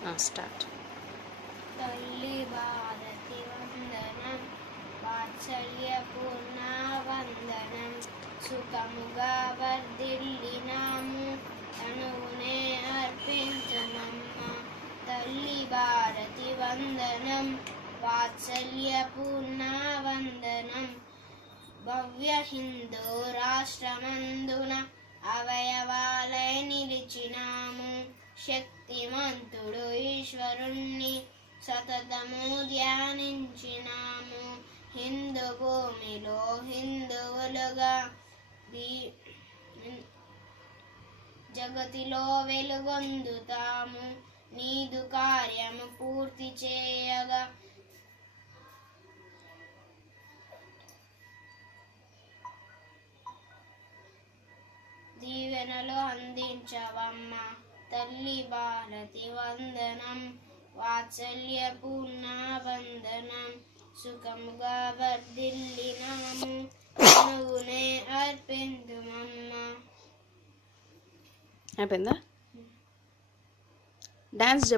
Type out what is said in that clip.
Start. తల్లి భారతి వందనం, వాత్సల్యపూర్ణ వందనం, సుఖముగా వర్ధిల్లినాము తనువునే అర్పించుమమ్మ. తల్లి భారతి వందనం, వాత్సల్యపూర్ణ వందనం, భవ్య హిందూ రాష్ట్రమందున అవయవాలై నిలిచినాము. శక్తిమంతుడు ఈశ్వరుణ్ణి సతతము ధ్యానించినాము. హిందూ భూమిలో హిందువులుగా జగతిలో వెలుగొందుతాము. నీదు కార్యము పూర్తి చేయగా దీవెనలు అందించవమ్మ. తల్లి భారతి వందనం, వాత్సల్యపూర్ణ వందనం, సుఖముగా వర్ధిల్లినాము తనువునే అర్పింతుమమ్మ. అయిపోయిందా? డాన్స్